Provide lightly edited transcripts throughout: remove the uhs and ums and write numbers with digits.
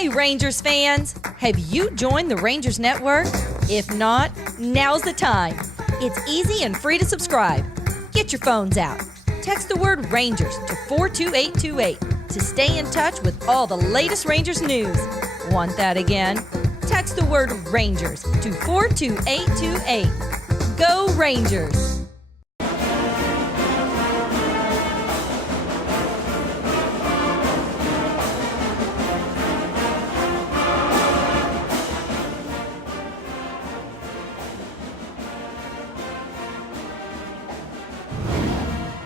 Hey Rangers fans, have you joined the Rangers Network? If not, now's the time. It's easy and free to subscribe. Get your phones out. Text the word Rangers to 42828 to stay in touch with all the latest Rangers news. Want that again? Text the word Rangers to 42828. Go Rangers!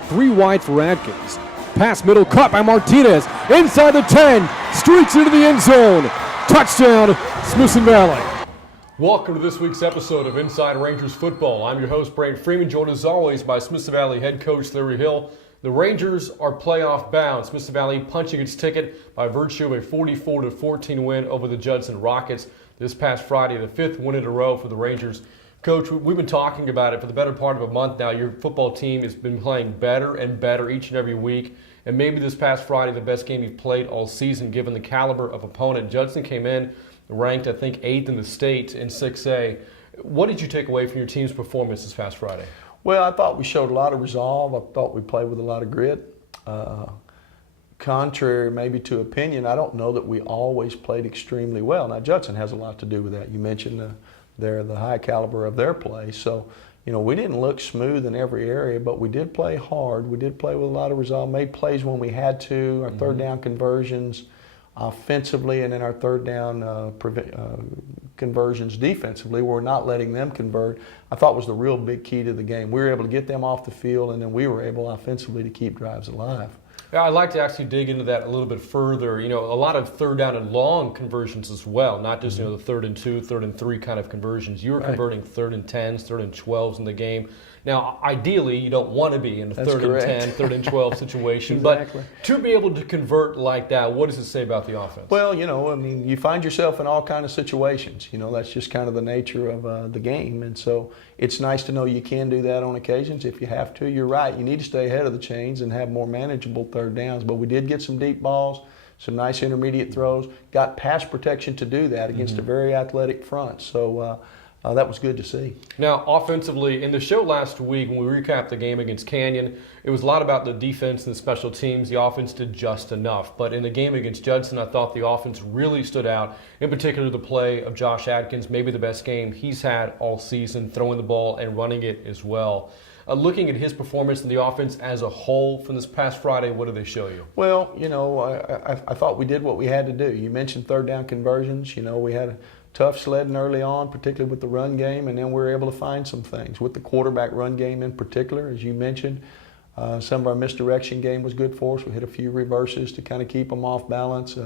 Three wide for Atkins. Pass middle, caught by Martinez. Inside the 10, streaks into the end zone. Touchdown, Smithson Valley. Welcome to this week's episode of Inside Rangers Football. I'm your host, Brant, Freeman, joined as always by Smithson Valley head coach Larry Hill. The Rangers are playoff bound. Smithson Valley punching its ticket by virtue of a 44-14 win over the Judson Rockets this past Friday, the fifth win in a row for the Rangers. Coach, we've been talking about it for the better part of a month now. Your football team has been playing better and better each and every week. And maybe this past Friday, the best game you've played all season, given the caliber of opponent. Judson came in ranked, I think, 8th in the state in 6A. What did you take away from your team's performance this past Friday? Well, I thought we showed a lot of resolve. I thought we played with a lot of grit. Contrary maybe to opinion, I don't know that we always played extremely well. Now, Judson has a lot to do with that. You mentioned the high caliber of their play. So, you know, we didn't look smooth in every area, but we did play hard. We did play with a lot of resolve, made plays when we had to, our third down conversions offensively, and then our third down conversions defensively. We're not letting them convert. I thought was the real big key to the game. We were able to get them off the field, and then we were able offensively to keep drives alive. Yeah, I'd like to actually dig into that a little bit further. You know, a lot of third down and long conversions as well, not just, you know, the 3rd and 2, 3rd and 3 kind of conversions. You were converting 3rd and 10s, 3rd and 12s in the game. Now, ideally, you don't want to be in a 3rd and 10, 3rd and 12 situation. Exactly. But to be able to convert like that, what does it say about the offense? Well, you know, I mean, you find yourself in all kinds of situations. You know, that's just kind of the nature of the game. And so it's nice to know you can do that on occasions if you have to. You're right. You need to stay ahead of the chains and have more manageable third downs. But we did get some deep balls, some nice intermediate throws, got pass protection to do that against a very athletic front. So that was good to see. Now, offensively, in the show last week, when we recapped the game against Canyon, it was a lot about the defense and the special teams. The offense did just enough. But in the game against Judson, I thought the offense really stood out, in particular the play of Josh Atkins, maybe the best game he's had all season, throwing the ball and running it as well. Looking at his performance in the offense as a whole from this past Friday, what did they show you? Well, you know, I thought we did what we had to do. You mentioned third down conversions. You know, we had tough sledding early on, particularly with the run game, and then we were able to find some things. With the quarterback run game in particular, as you mentioned, some of our misdirection game was good for us. We hit a few reverses to kind of keep them off balance.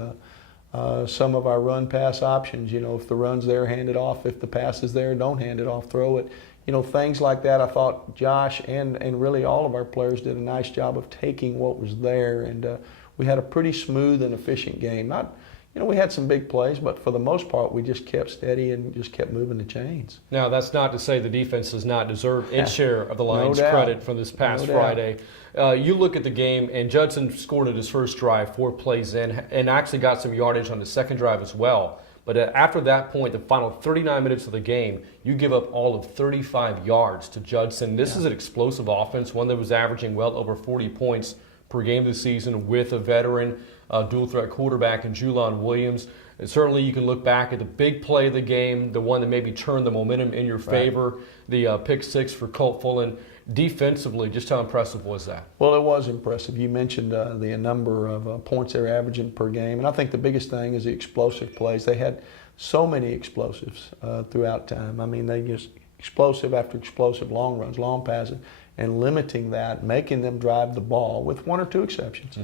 Some of our run-pass options, you know, if the run's there, hand it off. If the pass is there, don't hand it off, throw it. You know, things like that. I thought Josh and really all of our players did a nice job of taking what was there, and we had a pretty smooth and efficient game. Not, you know, we had some big plays, but for the most part, we just kept steady and just kept moving the chains. Now, that's not to say the defense does not deserve its share of the Lions' No credit from this past Friday. You look at the game, and Judson scored at his first drive, 4 plays in, and actually got some yardage on the second drive as well. But after that point, the final 39 minutes of the game, you give up all of 35 yards to Judson. This is an explosive offense, one that was averaging well over 40 points per game this season with a veteran dual-threat quarterback in Julon Williams. And certainly you can look back at the big play of the game, the one that maybe turned the momentum in your favor, the pick 6 for Colt Fullen. Defensively, just how impressive was that? Well, it was impressive. You mentioned the number of points they're averaging per game, and I think the biggest thing is the explosive plays. They had so many explosives throughout time. I mean, they just explosive after explosive, long runs, long passes, and limiting that, making them drive the ball, with 1 or 2 exceptions,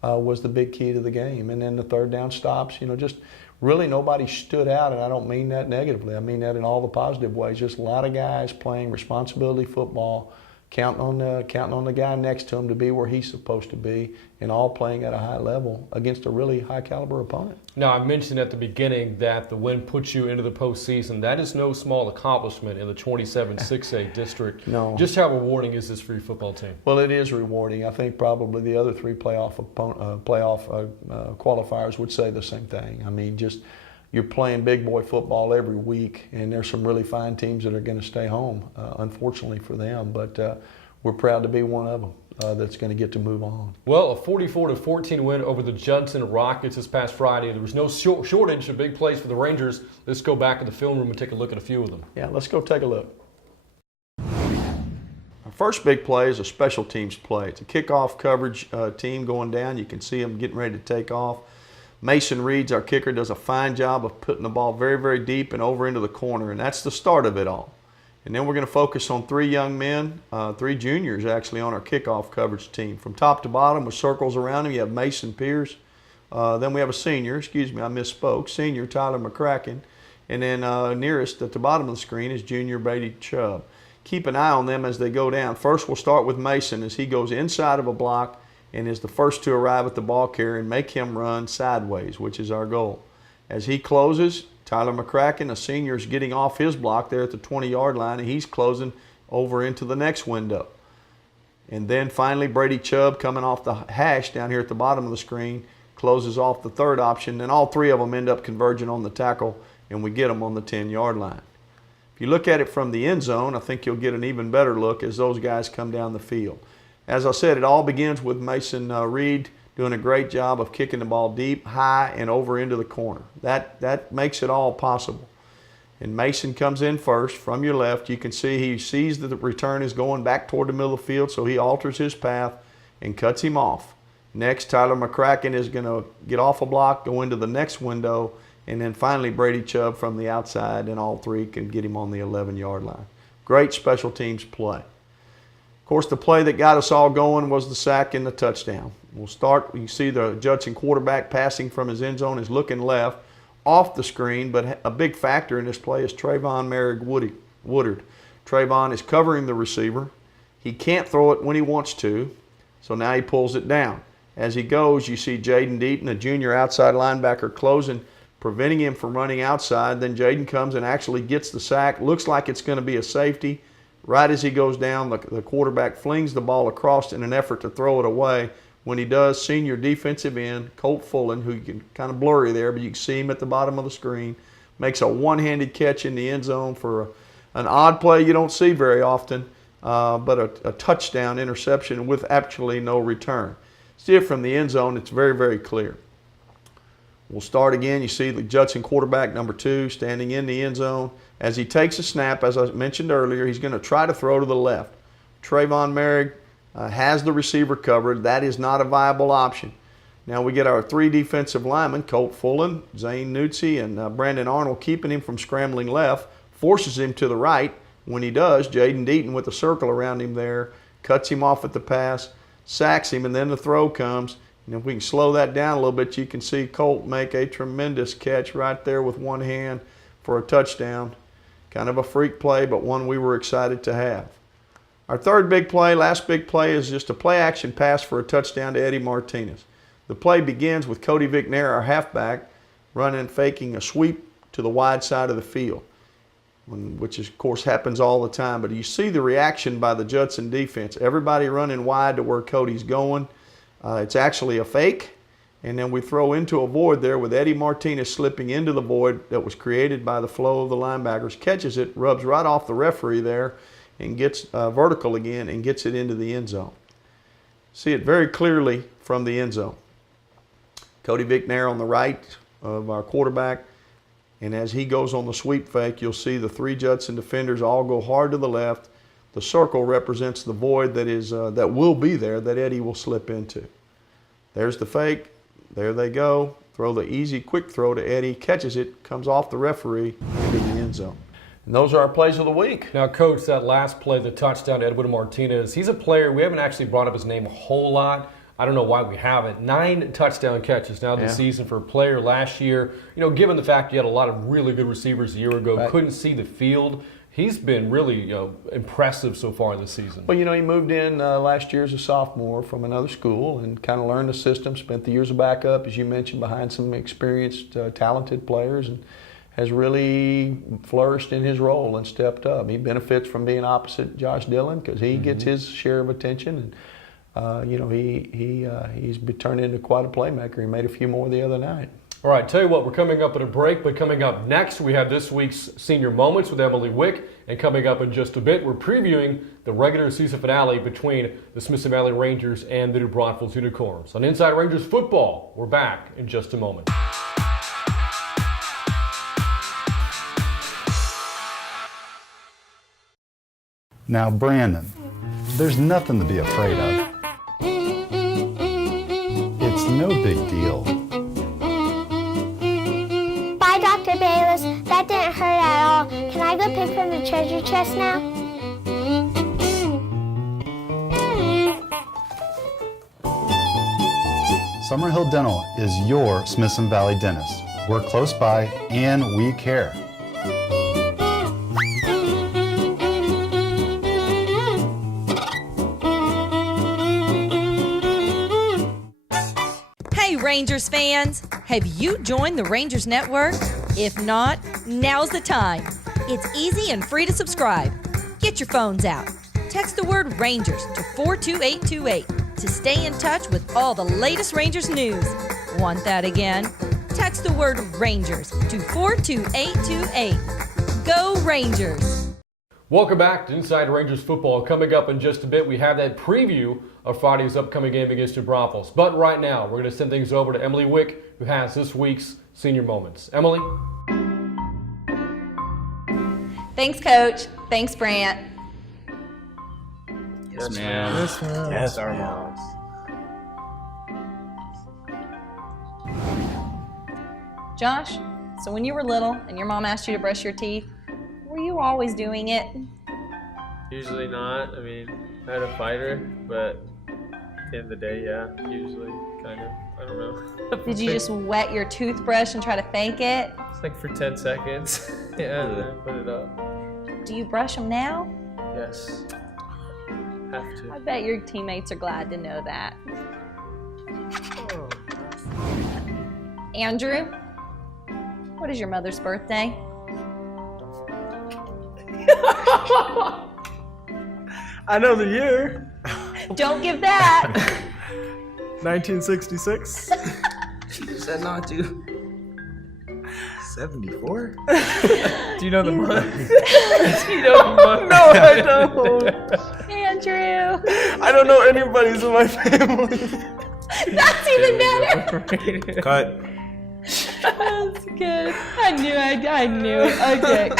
was the big key to the game. And then the third down stops, you know, just really nobody stood out, and I don't mean that negatively. I mean that in all the positive ways. Just a lot of guys playing responsibility football, counting on the guy next to him to be where he's supposed to be, and all playing at a high level against a really high caliber opponent. Now, I mentioned at the beginning that the win puts you into the postseason. That is no small accomplishment in the 27 6A district. No. Just how rewarding is this for your football team? Well, it is rewarding. I think probably the other three playoff qualifiers would say the same thing. I mean, just you're playing big boy football every week, and there's some really fine teams that are going to stay home, unfortunately for them. But we're proud to be one of them that's going to get to move on. Well, a 44-14 win over the Judson Rockets this past Friday. There was no shortage of big plays for the Rangers. Let's go back to the film room and take a look at a few of them. Yeah, let's go take a look. Our first big play is a special teams play. It's a kickoff coverage team going down. You can see them getting ready to take off. Mason Reeds, our kicker, does a fine job of putting the ball very, very deep and over into the corner, and that's the start of it all. And then we're going to focus on three young men, three juniors actually, on our kickoff coverage team. From top to bottom with circles around them, you have Mason Pierce. Then we have a senior, excuse me, I misspoke, senior Tyler McCracken. And then nearest at the bottom of the screen is junior Brady Chubb. Keep an eye on them as they go down. First, we'll start with Mason as he goes inside of a block and is the first to arrive at the ball carrier and make him run sideways, which is our goal. As he closes, Tyler McCracken, a senior, is getting off his block there at the 20-yard line, and he's closing over into the next window. And then finally, Brady Chubb, coming off the hash down here at the bottom of the screen, closes off the third option, and all three of them end up converging on the tackle, and we get them on the 10-yard line. If you look at it from the end zone, I think you'll get an even better look as those guys come down the field. As I said, it all begins with Mason Reed doing a great job of kicking the ball deep, high, and over into the corner. That makes it all possible. And Mason comes in first from your left. You can see he sees that the return is going back toward the middle of the field, so he alters his path and cuts him off. Next, Tyler McCracken is going to get off a block, go into the next window, and then finally Brady Chubb from the outside, and all three can get him on the 11-yard line. Great special teams play. Of course, the play that got us all going was the sack and the touchdown. We'll start, you see the Judson quarterback passing from his end zone is looking left off the screen, but a big factor in this play is Trayvon Merrick Woodard. Trayvon is covering the receiver. He can't throw it when he wants to, so now he pulls it down. As he goes, you see Jaden Deaton, a junior outside linebacker, closing, preventing him from running outside. Then Jaden comes and actually gets the sack. Looks like it's going to be a safety. Right as he goes down, the quarterback flings the ball across in an effort to throw it away. When he does, senior defensive end, Colt Fullen, who you can kind of blurry there, but you can see him at the bottom of the screen, makes a one-handed catch in the end zone for an odd play you don't see very often, but a touchdown interception with actually no return. See it from the end zone, it's very, very clear. We'll start again. You see the Judson quarterback, number 2, standing in the end zone. As he takes a snap, as I mentioned earlier, he's going to try to throw to the left. Trayvon Merrick has the receiver covered. That is not a viable option. Now we get our 3 defensive linemen, Colt Fullen, Zane Nutzi, and Brandon Arnold, keeping him from scrambling left, forces him to the right. When he does, Jaden Deaton with a circle around him there, cuts him off at the pass, sacks him, and then the throw comes. And if we can slow that down a little bit, you can see Colt make a tremendous catch right there with one hand for a touchdown. Kind of a freak play, but one we were excited to have. Our third big play, last big play, is just a play-action pass for a touchdown to Eddie Martinez. The play begins with Cody Vicknair, our halfback, running, faking a sweep to the wide side of the field, which of course happens all the time. But you see the reaction by the Judson defense. Everybody running wide to where Cody's going. It's actually a fake, and then we throw into a void there with Eddie Martinez slipping into the void that was created by the flow of the linebackers, catches it, rubs right off the referee there, and gets vertical again and gets it into the end zone. See it very clearly from the end zone. Cody Vicknair on the right of our quarterback, and as he goes on the sweep fake, you'll see the 3 Judson defenders all go hard to the left. The circle represents the void that will be there that Eddie will slip into. There's the fake. There they go. Throw the easy, quick throw to Eddie. Catches it, comes off the referee into the end zone. And those are our plays of the week. Now, Coach, that last play, the touchdown to Edwin Martinez, he's a player, we haven't actually brought up his name a whole lot. I don't know why we haven't. 9 touchdown catches now this season for a player last year. Given the fact you had a lot of really good receivers a year ago, couldn't see the field. He's been really impressive so far this season. Well, he moved in last year as a sophomore from another school and kind of learned the system, spent the years of backup, as you mentioned, behind some experienced, talented players, and has really flourished in his role and stepped up. He benefits from being opposite Josh Dillon because he gets his share of attention, and he's turned into quite a playmaker. He made a few more the other night. All right, tell you what, we're coming up at a break, but coming up next, we have this week's Senior Moments with Emily Wick, and coming up in just a bit, we're previewing the regular season finale between the Smithson Valley Rangers and the New Braunfels Unicorns. On Inside Rangers Football, we're back in just a moment. Now, Brandon, there's nothing to be afraid of. It's no big deal. Bye, Dr. Bayless. That didn't hurt at all. Can I go pick from the treasure chest now? Summerhill Dental is your Smithson Valley dentist. We're close by and we care. Hey Rangers fans, have you joined the Rangers Network? If not, now's the time. It's easy and free to subscribe. Get your phones out. Text the word Rangers to 42828 to stay in touch with all the latest Rangers news. Want that again? Text the word Rangers to 42828. Go Rangers! Welcome back to Inside Rangers Football. Coming up in just a bit, we have that preview of Friday's upcoming game against New Braunfels. But right now, we're going to send things over to Emily Wick, who has this week's Senior Moments. Emily? Thanks, Coach. Thanks, Brant. Yes, ma'am. Yes, ma'am. Yes, our moms. Josh, so when you were little and your mom asked you to brush your teeth, were you always doing it? Usually not. I mean, I had a fighter, but at the end of the day, yeah, usually, kind of. I don't know. Did you just wet your toothbrush and try to fake it? It's like for 10 seconds. Yeah, and then I put it up. Do you brush them now? Yes. Have to. I bet your teammates are glad to know that. Andrew, what is your mother's birthday? I know the year. Don't give that. 1966. You said not to. 74? Do you know the month? Do you know the month? No, I don't. Andrew. I don't know anybody's in my family. That's even better. Cut. That's good. I knew it. Okay.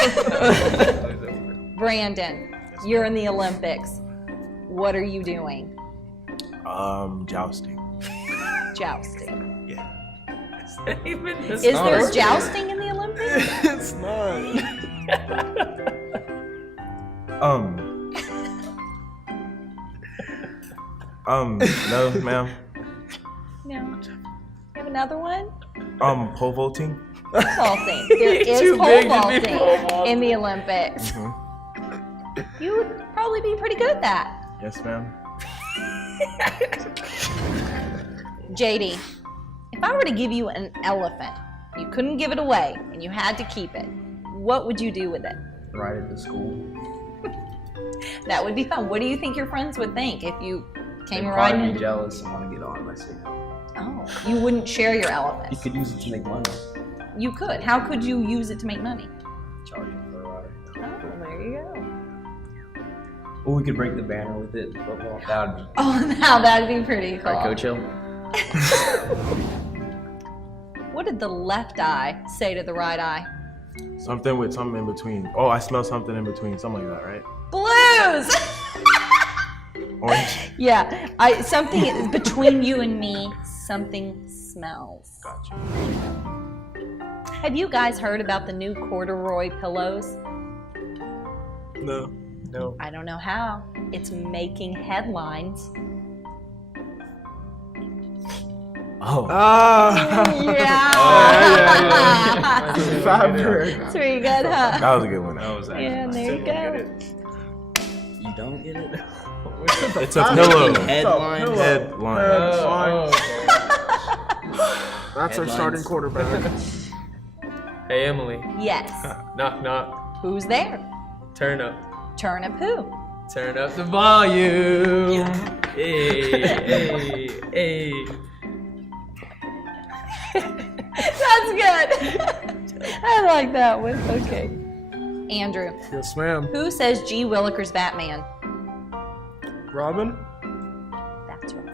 Brandon, you're in the Olympics. What are you doing? Jousting. Jousting. Yeah. Is there jousting in the Olympics? It's not. No, ma'am. No. You have another one? Pole vaulting. Pole vaulting. There is pole vaulting in the Olympics. Mm-hmm. You would probably be pretty good at that. Yes, ma'am. JD, if I were to give you an elephant, you couldn't give it away, and you had to keep it, what would you do with it? Ride it to school. That would be fun. What do you think your friends would think if you came They'd riding? probably be jealous and want to get on my seat. Oh, you wouldn't share your elephant. You could use it to make money. You could. How could you use it to make money? Charge it for a ride. Oh, there you go. Or we could break the banner with it in football. That would be. Oh, now that'd be pretty cool. Right, Coach Hill? What did the left eye say to the right eye? Something with something in between. Oh, I smell something in between. Something like that, right? Blues! Orange? Yeah, something between you and me, something smells. Gotcha. Have you guys heard about the new corduroy pillows? No. I don't know how. It's making headlines. Oh. Yeah. Fabric. That's pretty good, huh? That was a good one. That was actually Yeah, there you go. You don't get it? It's a pillow. Headline. Headline. That's our starting quarterback. Hey, Emily. Yes. Knock, knock. Who's there? Turn up. Turnip who? Turn up the volume. Hey, hey. That's good. I like that one. Okay. Andrew, Yes, ma'am. who says G. Willikers Batman? Robin? That's right.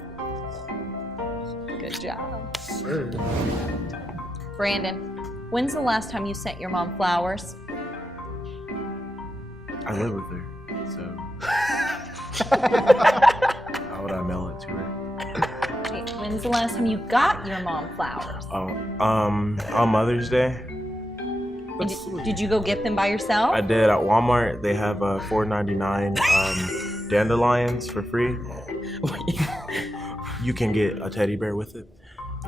Good job. Brandon, when's the last time you sent your mom flowers? I live with her, so how would I mail it to her? Okay, when's the last time you got your mom flowers? On Mother's Day, And did you go get them by yourself? I did at Walmart. They have $4.99 dandelions for free. You can get a teddy bear with it,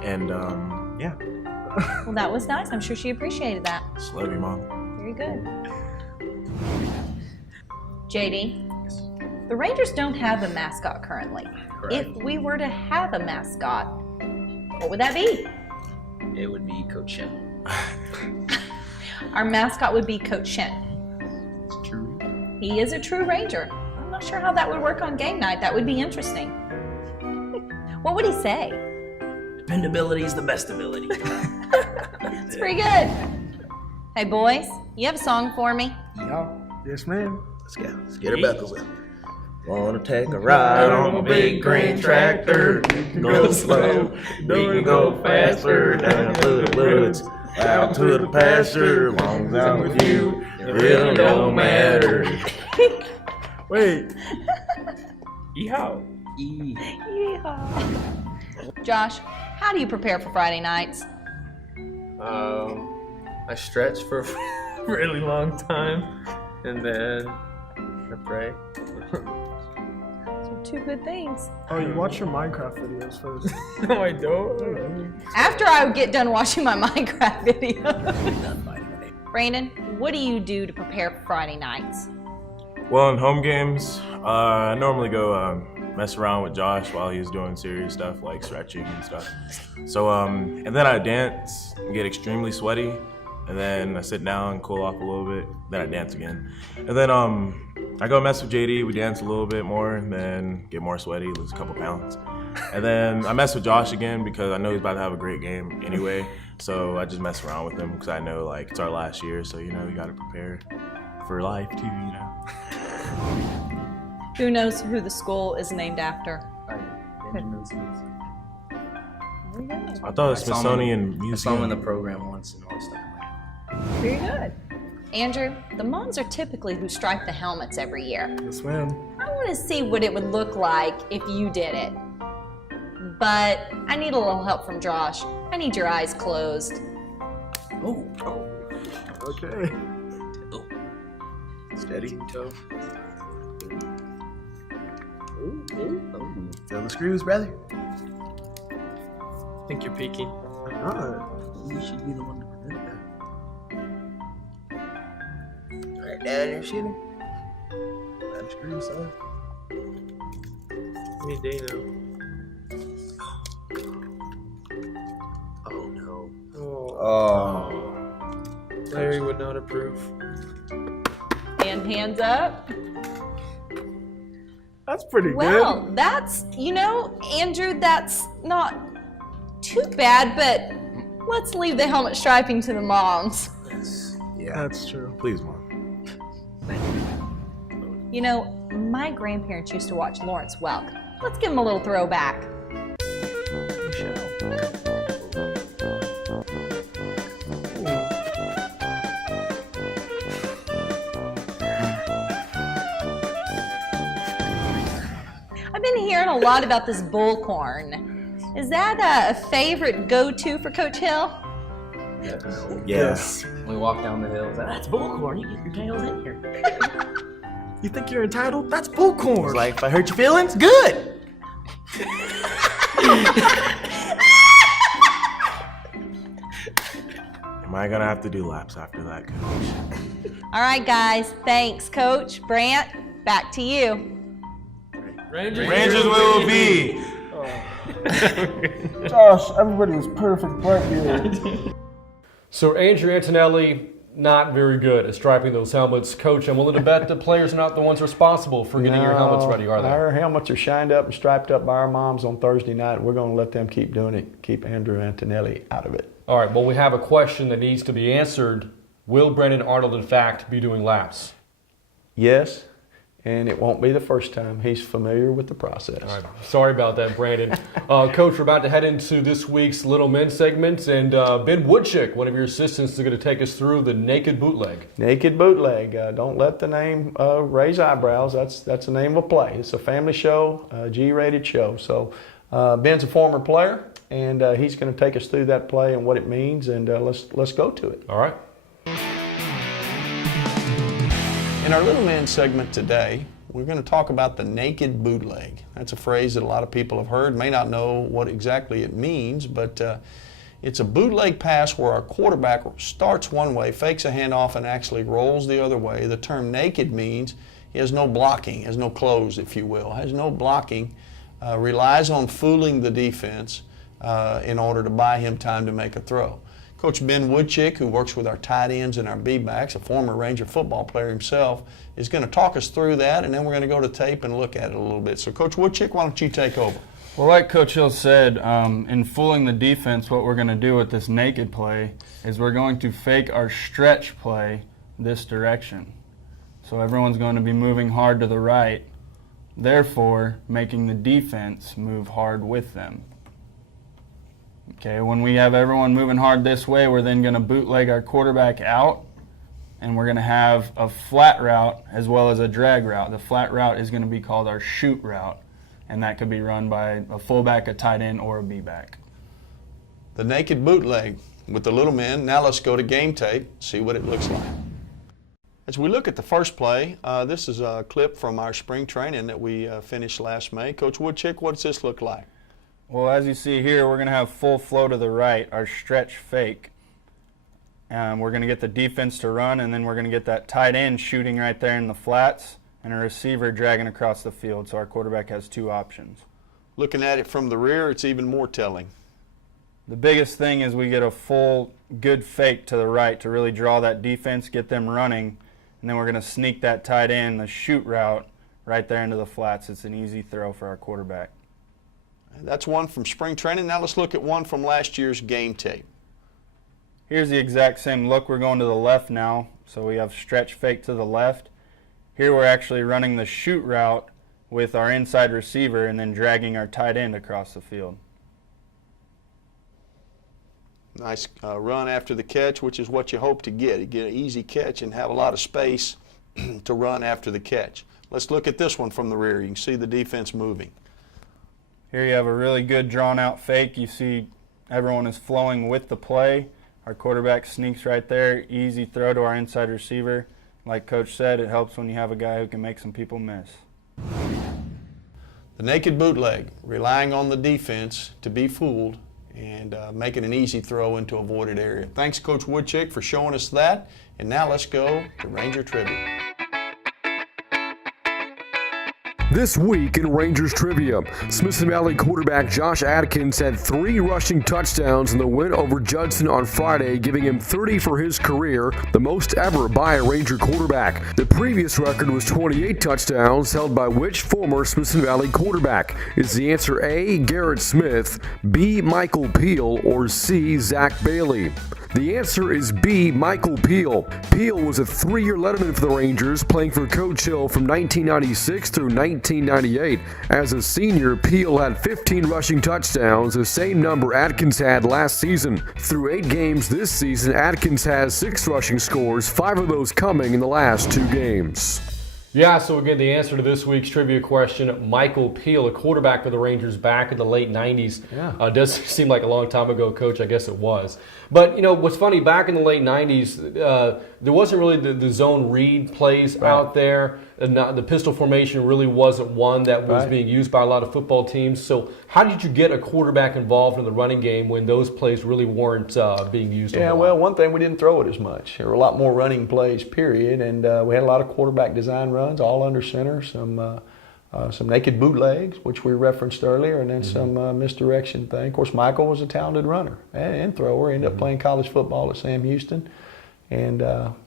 and yeah. Well, that was nice. I'm sure she appreciated that. Just love you, Mom. Very good. JD, the Rangers don't have a mascot currently. Correct. If we were to have a mascot, what would that be? It would be Coach Shen. Our mascot would be Coach Shen. It's true. He is a true Ranger. I'm not sure how that would work on game night. That would be interesting. What would he say? Dependability is the best ability. It's pretty good. Hey boys, you have a song for me? Yeah. Yes, ma'am. Let's go. Let's get our buckles up. Wanna take a ride on a big green tractor? Go slow, we can go faster down through the woods, out to the pasture. Long as I'm with you, it really don't matter. Wait. Yeehaw. Yeehaw. Josh, how do you prepare for Friday nights? I stretch for a really long time, and then I pray. So two good things. Oh, you watch your Minecraft videos first. No, I don't. After I get done watching my Minecraft video. Brandon, what do you do to prepare for Friday nights? Well, in home games, I normally go mess around with Josh while he's doing serious stuff like stretching and stuff. So, and then I dance and get extremely sweaty, and then I sit down, cool off a little bit, then I dance again. And then I go mess with JD, we dance a little bit more, and then get more sweaty, lose a couple pounds. And then I mess with Josh again because I know he's about to have a great game anyway, so I just mess around with him because I know like it's our last year, so you know, we gotta prepare for life too, you know. Who knows who the school is named after? I thought it was Smithsonian Museum. I saw him in the program once and all this stuff. Very good. Andrew, the moms are typically who stripe the helmets every year. Yes, ma'am. I want to see what it would look like if you did it. But I need a little help from Josh. I need your eyes closed. Oh. Okay. Steady. Toe. Feel the screws, brother. I think you're peeking. You should be the one to prevent that. Right down your shooter. Grab the screws, son. Any day now. Oh no. Oh. Larry would not approve. And hands up. That's pretty Well, good. that's, you know, Andrew, that's not too bad, but let's leave the helmet striping to the moms. Yeah, That's true. please, Mom. You know, my grandparents used to watch Lawrence Welk. Let's give them a little throwback. I've been hearing a lot about this bullcorn. Is that a favorite go-to for Coach Hill? Yes. We walk down the hill. That's bullcorn. You get your tails in here. You think you're entitled? That's bullcorn. It's like, if I hurt your feelings, good. Am I going to have to do laps after that, Coach? All right, guys. Thanks, Coach. Brant, back to you. Rangers will be. Josh, everybody was perfect right here. So Andrew Antonelli, not very good at striping those helmets. Coach, I'm willing to bet the players are not the ones responsible for getting your helmets ready, are they? Our helmets are shined up and striped up by our moms on Thursday night. We're going to let them keep doing it, keep Andrew Antonelli out of it. All right, well, we have a question that needs to be answered. Will Brendan Arnold, in fact, be doing laps? Yes, and it won't be the first time. He's familiar with the process. All right, sorry about that, Brandon. Coach, we're about to head into this week's Little Men segment, and Ben Woodchick, one of your assistants, is going to take us through the naked bootleg. Naked bootleg. Don't let the name raise eyebrows. That's the name of a play. It's a family show, a G-rated show. So Ben's a former player, and he's going to take us through that play and what it means, and let's go to it. All right. In our Little Men segment today, we're going to talk about the naked bootleg. That's a phrase that a lot of people have heard, may not know what exactly it means, but it's a bootleg pass where our quarterback starts one way, fakes a handoff, and actually rolls the other way. The term naked means he has no blocking, has no clothes, if you will, has no blocking, relies on fooling the defense in order to buy him time to make a throw. Coach Ben Woodchick, who works with our tight ends and our B-backs, a former Ranger football player himself, is going to talk us through that, and then we're going to go to tape and look at it a little bit. So, Coach Woodchick, why don't you take over? Well, like Coach Hill said, in fooling the defense, what we're going to do with this naked play is we're going to fake our stretch play this direction. So everyone's going to be moving hard to the right, therefore making the defense move hard with them. Okay, when we have everyone moving hard this way, we're then going to bootleg our quarterback out, and we're going to have a flat route as well as a drag route. The flat route is going to be called our shoot route, and that could be run by a fullback, a tight end, or a B-back. The naked bootleg with the little men. Now let's go to game tape, see what it looks like. As we look at the first play, this is a clip from our spring training that we finished last May. Coach Woodchick, what does this look like? Well, as you see here, we're going to have full flow to the right, our stretch fake. We're going to get the defense to run, and then we're going to get that tight end shooting right there in the flats and a receiver dragging across the field, so our quarterback has two options. Looking at it from the rear, it's even more telling. The biggest thing is we get a full, good fake to the right to really draw that defense, get them running, and then we're going to sneak that tight end, the shoot route, right there into the flats. It's an easy throw for our quarterback. That's one from spring training. Now let's look at one from last year's game tape. Here's the exact same look. We're going to the left now, so we have stretch fake to the left. Here we're actually running the shoot route with our inside receiver and then dragging our tight end across the field. Nice run after the catch, which is what you hope to get. You get an easy catch and have a lot of space to run after the catch. Let's look at this one from the rear. You can see the defense moving. Here you have a really good drawn-out fake. You see everyone is flowing with the play. Our quarterback sneaks right there. Easy throw to our inside receiver. Like Coach said, it helps when you have a guy who can make some people miss. The naked bootleg, relying on the defense to be fooled and making an easy throw into a voided area. Thanks, Coach Woodchick, for showing us that. And now let's go to Ranger Trivia. This week in Rangers Trivia, Smithson Valley quarterback Josh Adkins had 3 rushing touchdowns in the win over Judson on Friday, giving him 30 for his career, the most ever by a Ranger quarterback. The previous record was 28 touchdowns, held by which former Smithson Valley quarterback? Is the answer A, Garrett Smith, B, Michael Peel, or C, Zach Bailey? The answer is B, Michael Peel. Peel was a 3-year letterman for the Rangers, playing for Coach Hill from 1996 through 1998. As a senior, Peel had 15 rushing touchdowns, the same number Adkins had last season. Through 8 games this season, Adkins has 6 rushing scores, 5 of those coming in the last 2 games. Yeah, so again, the answer to this week's trivia question, Michael Peel, a quarterback for the Rangers back in the late 90s. Yeah. Does seem like a long time ago, Coach. I guess it was. But, you know, what's funny, back in the late 90s, there wasn't really the zone read plays out there. the pistol formation really wasn't one that was being used by a lot of football teams. So how did you get a quarterback involved in the running game when those plays really weren't being used? Yeah, well, one thing, we didn't throw it as much. There were a lot more running plays, period, and we had a lot of quarterback design runs, all under center, some naked bootlegs, which we referenced earlier, and then some misdirection thing. Of course, Michael was a talented runner and thrower. He ended up playing college football at Sam Houston. And,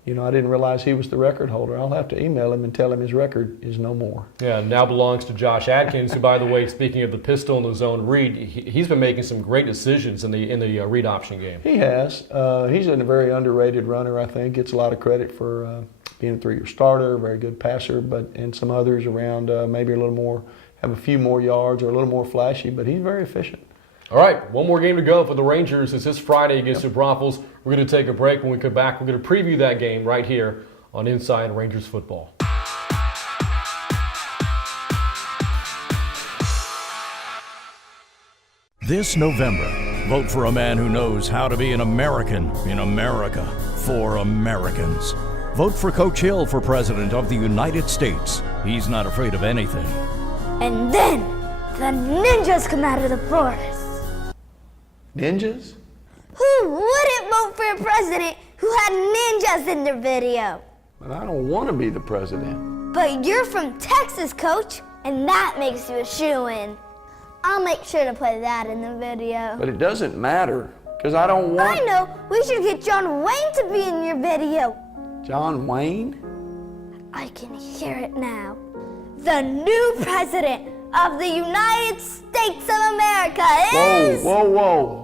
you know, I didn't realize he was the record holder. I'll have to email him and tell him his record is no more. Yeah, now belongs to Josh Adkins, who, by the way, speaking of the pistol and the zone read, he's been making some great decisions in the read option game. He has. He's a very underrated runner, I think. Gets a lot of credit for being a 3-year starter, very good passer, and some others around maybe a little more, have a few more yards or a little more flashy, but he's very efficient. All right, one more game to go for the Rangers. It's this Friday against the Braunfels. We're going to take a break. When we come back, we're going to preview that game right here on Inside Rangers Football. This November, vote for a man who knows how to be an American in America for Americans. Vote for Coach Hill for President of the United States. He's not afraid of anything. And then the ninjas come out of the forest. Ninjas? Who wouldn't vote for a president who had ninjas in their video? But I don't want to be the president. But you're from Texas, Coach, and that makes you a shoo-in. I'll make sure to play that in the video. But it doesn't matter, because I don't want... I know! We should get John Wayne to be in your video. John Wayne? I can hear it now. The new president of the United States of America is... Whoa, whoa, whoa.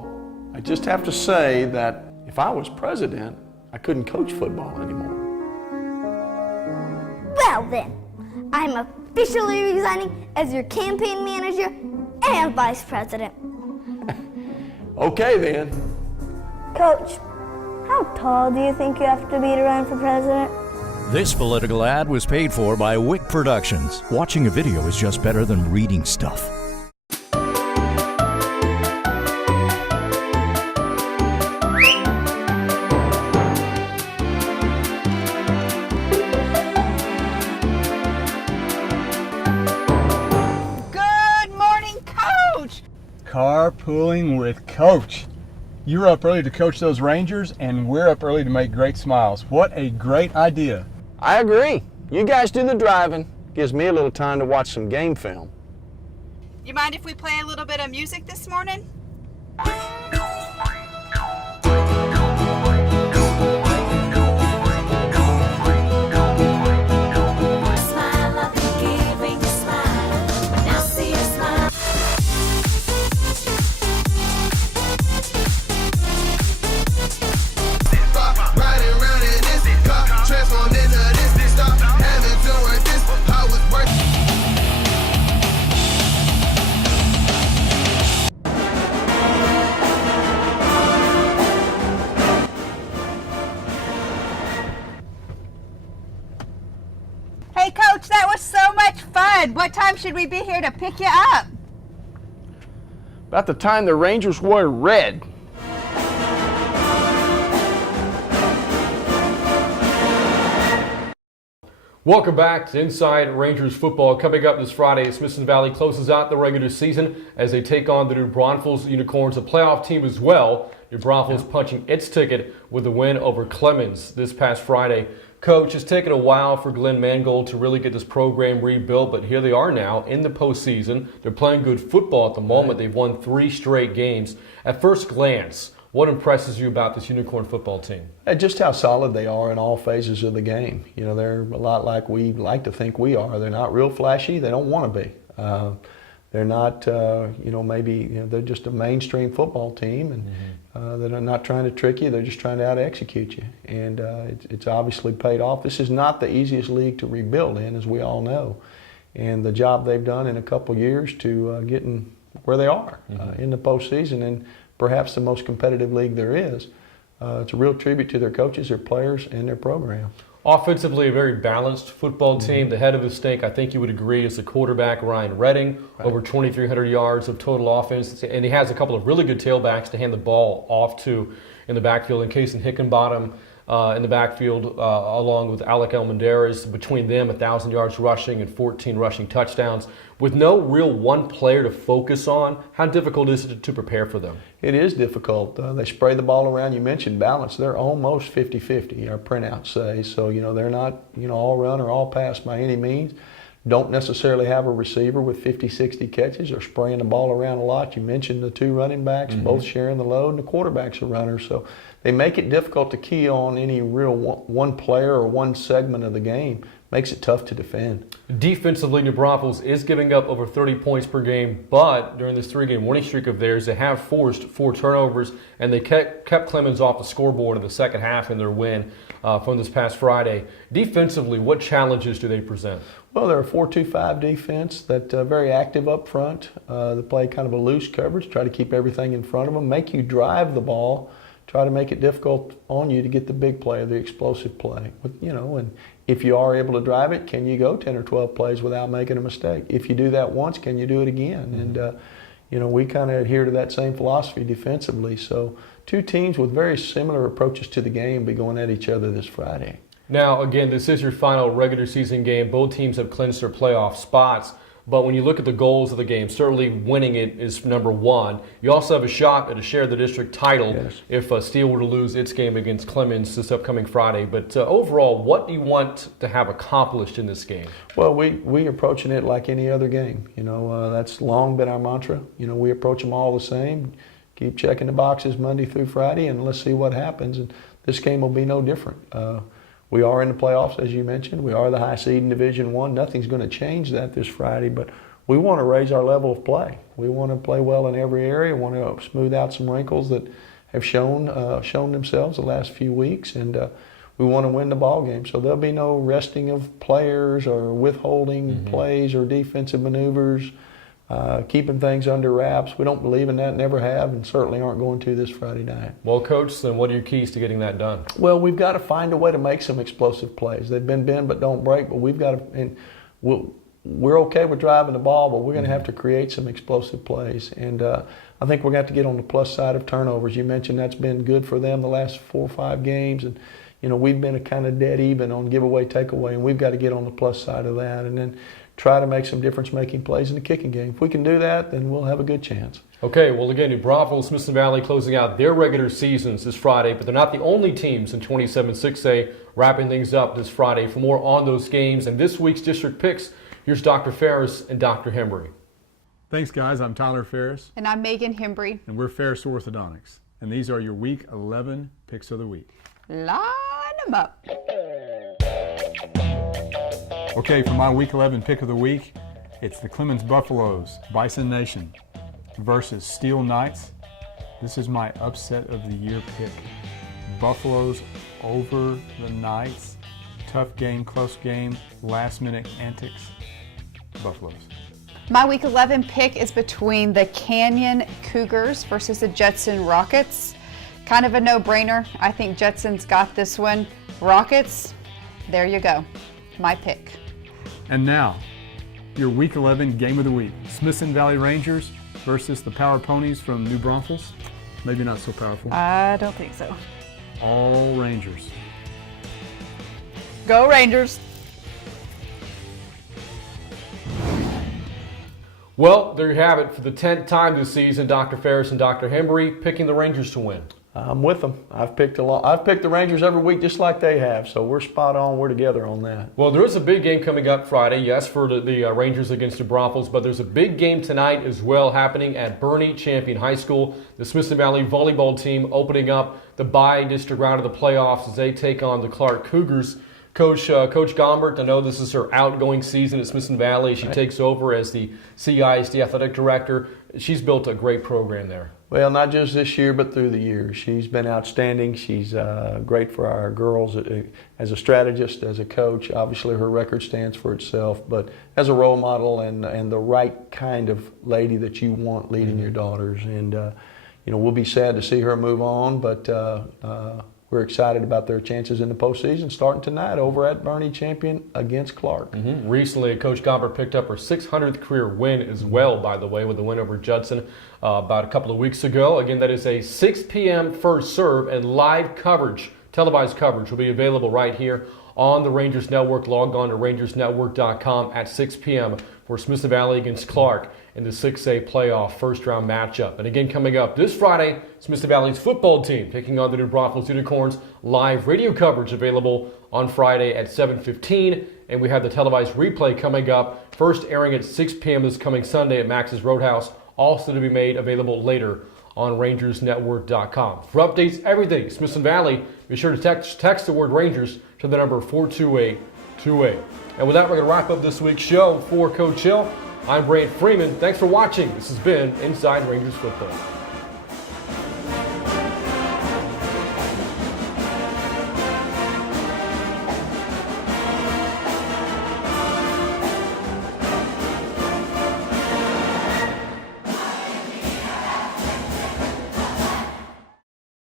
I just have to say that if I was president, I couldn't coach football anymore. Well then, I'm officially resigning as your campaign manager and vice president. Okay then. Coach, how tall do you think you have to be to run for president? This political ad was paid for by Wick Productions. Watching a video is just better than reading stuff. Carpooling with Coach. You're up early to coach those Rangers, and we're up early to make great smiles. What a great idea. I agree. You guys do the driving. Gives me a little time to watch some game film. You mind if we play a little bit of music this morning? Hey, Coach, that was so much fun. What time should we be here to pick you up? About the time the Rangers wore red. Welcome back to Inside Rangers Football. Coming up this Friday, Smithson Valley closes out the regular season as they take on the New Braunfels Unicorns, a playoff team as well. New Braunfels punching its ticket with a win over Clemens this past Friday. Coach, it's taken a while for Glenn Mangold to really get this program rebuilt, but here they are now in the postseason. They're playing good football at the moment. They've won 3 straight games. At first glance, what impresses you about this Unicorn football team? Just how solid they are in all phases of the game. You know, they're a lot like we like to think we are. They're not real flashy. They don't want to be. They're not, they're just a mainstream football team, and they're not trying to trick you. They're just trying to out-execute you, and it's obviously paid off. This is not the easiest league to rebuild in, as we all know, and the job they've done in a couple years to getting where they are in the postseason, and perhaps the most competitive league there is. It's a real tribute to their coaches, their players, and their program. Offensively, a very balanced football team. The head of the stake, I think you would agree, is the quarterback, Ryan Redding, over 2,300 yards of total offense. And he has a couple of really good tailbacks to hand the ball off to in the backfield in Casey Hickenbottom. in the backfield, along with Alec Almendarez. Between them, 1,000 yards rushing and 14 rushing touchdowns. With no real one player to focus on, how difficult is it to prepare for them? It is difficult. They spray the ball around. You mentioned balance. They're almost 50-50, our printouts say. So, they're not, all run or all pass by any means. Don't necessarily have a receiver with 50, 60 catches. They're spraying the ball around a lot. You mentioned the two running backs, both sharing the load, and the quarterback's a runner. So they make it difficult to key on any real one player or one segment of the game. Makes it tough to defend. Defensively, New Braunfels is giving up over 30 points per game, but during this 3-game winning streak of theirs, they have forced 4 turnovers, and they kept Clemens off the scoreboard in the second half in their win from this past Friday. Defensively, what challenges do they present? Well, they're a 4-2-5 defense that very active up front. They play kind of a loose coverage, try to keep everything in front of them, make you drive the ball, try to make it difficult on you to get the big play or the explosive play. And if you are able to drive it, can you go 10 or 12 plays without making a mistake? If you do that once, can you do it again? And we kind of adhere to that same philosophy defensively. So two teams with very similar approaches to the game be going at each other this Friday. Now, again, this is your final regular season game. Both teams have clinched their playoff spots. But when you look at the goals of the game, certainly winning it is number one. You also have a shot at a share of the district title if Steele were to lose its game against Clemens this upcoming Friday. But overall, what do you want to have accomplished in this game? Well, we approaching it like any other game. That's long been our mantra. We approach them all the same. Keep checking the boxes Monday through Friday, and let's see what happens. And this game will be no different. We are in the playoffs, as you mentioned. We are the high seed in Division I. Nothing's going to change that this Friday, but we want to raise our level of play. We want to play well in every area. We want to smooth out some wrinkles that have shown themselves the last few weeks, and we want to win the ball game. So there'll be no resting of players or withholding plays or defensive maneuvers, keeping things under wraps. We don't believe in that, never have, and certainly aren't going to this Friday night. Well, Coach, then what are your keys to getting that done? Well, we've got to find a way to make some explosive plays. They've been bend but don't break, but we've got to, and we're okay with driving the ball, but we're going to have to create some explosive plays. And I think we're going to have to get on the plus side of turnovers. You mentioned that's been good for them the last 4 or 5 games, and we've been a kind of dead even on giveaway, takeaway, and we've got to get on the plus side of that. And then try to make some difference-making plays in the kicking game. If we can do that, then we'll have a good chance. Okay, well, again, New Braunfels, Smithson Valley closing out their regular seasons this Friday, but they're not the only teams in 27-6A wrapping things up this Friday. For more on those games and this week's district picks, here's Dr. Ferris and Dr. Hembry. Thanks, guys. I'm Tyler Ferris. And I'm Megan Hembry. And we're Ferris Orthodontics. And these are your Week 11 picks of the week. Line them up. Okay, for my Week 11 pick of the week, it's the Clemens Buffaloes, Bison Nation, versus Steel Knights. This is my upset of the year pick. Buffaloes over the Knights. Tough game, close game, last minute antics. Buffaloes. My Week 11 pick is between the Canyon Cougars versus the Judson Rockets. Kind of a no-brainer. I think Judson's got this one. Rockets, there you go. My pick. And now, your Week 11 game of the week. Smithson Valley Rangers versus the Power Ponies from New Braunfels. Maybe not so powerful. I don't think so. All Rangers. Go Rangers. Well, there you have it. For the 10th time this season, Dr. Ferris and Dr. Hembry picking the Rangers to win. I'm with them. I've picked the Rangers every week just like they have, so we're spot on. We're together on that. Well, there is a big game coming up Friday, yes, for the Rangers against New Braunfels, but there's a big game tonight as well happening at Bernie Champion High School. The Smithson Valley volleyball team opening up the bi-district round of the playoffs as they take on the Clark Cougars. Coach Gombert, I know this is her outgoing season at Smithson Valley. She takes over as the CISD athletic director. She's built a great program there. Well, not just this year, but through the years. She's been outstanding. She's great for our girls as a strategist, as a coach. Obviously, her record stands for itself, but as a role model and the right kind of lady that you want leading your daughters. And, we'll be sad to see her move on, but we're excited about their chances in the postseason starting tonight over at Bernie Champion against Clark. Recently, Coach Gombert picked up her 600th career win as well, by the way, with the win over Judson about a couple of weeks ago. Again, that is a 6 p.m. first serve and live coverage televised coverage will be available right here on the Rangers Network. Log on to rangersnetwork.com at 6 p.m. for Smithson Valley against Clark in the 6A playoff first-round matchup. And again, coming up this Friday, Smithson Valley's football team taking on the new Braunfels Unicorns. Live radio coverage available on Friday at 7:15. And we have the televised replay coming up, first airing at 6 p.m. this coming Sunday at Max's Roadhouse, also to be made available later on rangersnetwork.com. For updates, everything Smithson Valley, be sure to text the word Rangers to the number 42828. And with that, we're going to wrap up this week's show. For Coach Hill, I'm Brant Freeman. Thanks for watching. This has been Inside Rangers Football.